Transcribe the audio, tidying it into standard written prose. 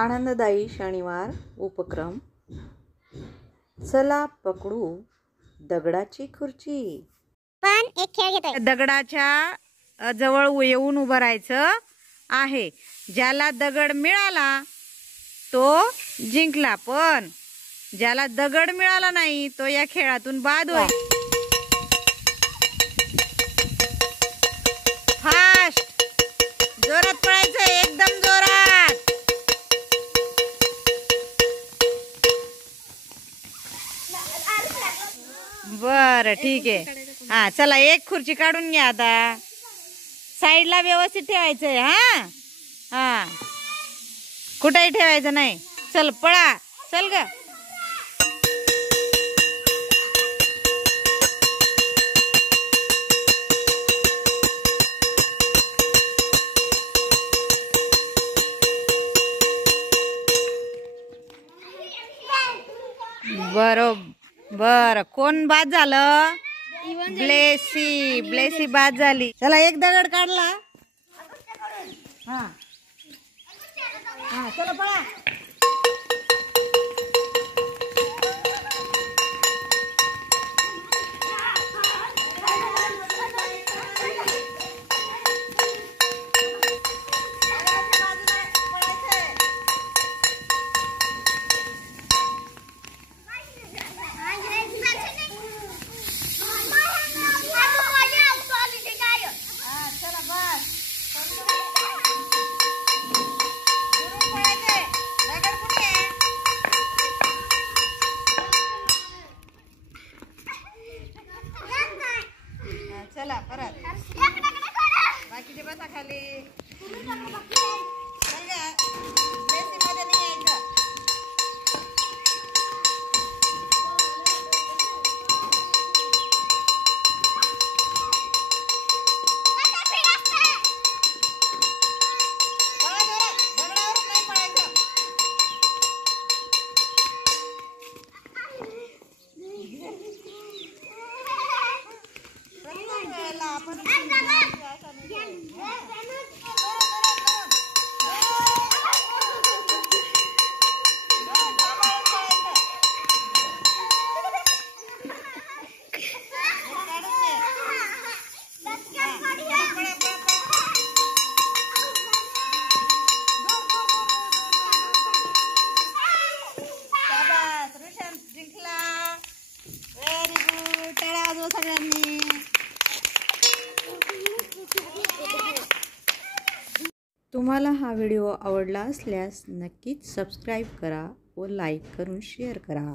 आनंददायी शनिवार उपक्रम. चला पकडू दगडाची खुर्ची. पण एक खेळ घेतोय. दगडाच्या जवळ येऊन उभं राहायचं आहे. ज्याला दगड मिळाला तो जिंकला, पण ज्याला दगड मिळाला नाही तो या खेळातून बाद होईल. फास्ट, जोरात पळायचं, एकदम जोरात. बर ठीक आहे. हा चला, एक खुर्ची काढून घ्या. आता साईडला व्यवस्थित ठेवायचंय. हा हा, कुठेही ठेवायचं नाही. चल पळा, चल ग. बरोबर. कोण बाद झालं? ब्लेसी बाद झाली. चला, एक दगड काढला. हा हा, चला पळा. चला परत, बाकीचे बसा खाली. तुम्हाला हा व्हिडिओ आवडला असल्यास नक्कीच सबस्क्राईब करा व लाईक करून शेअर करा.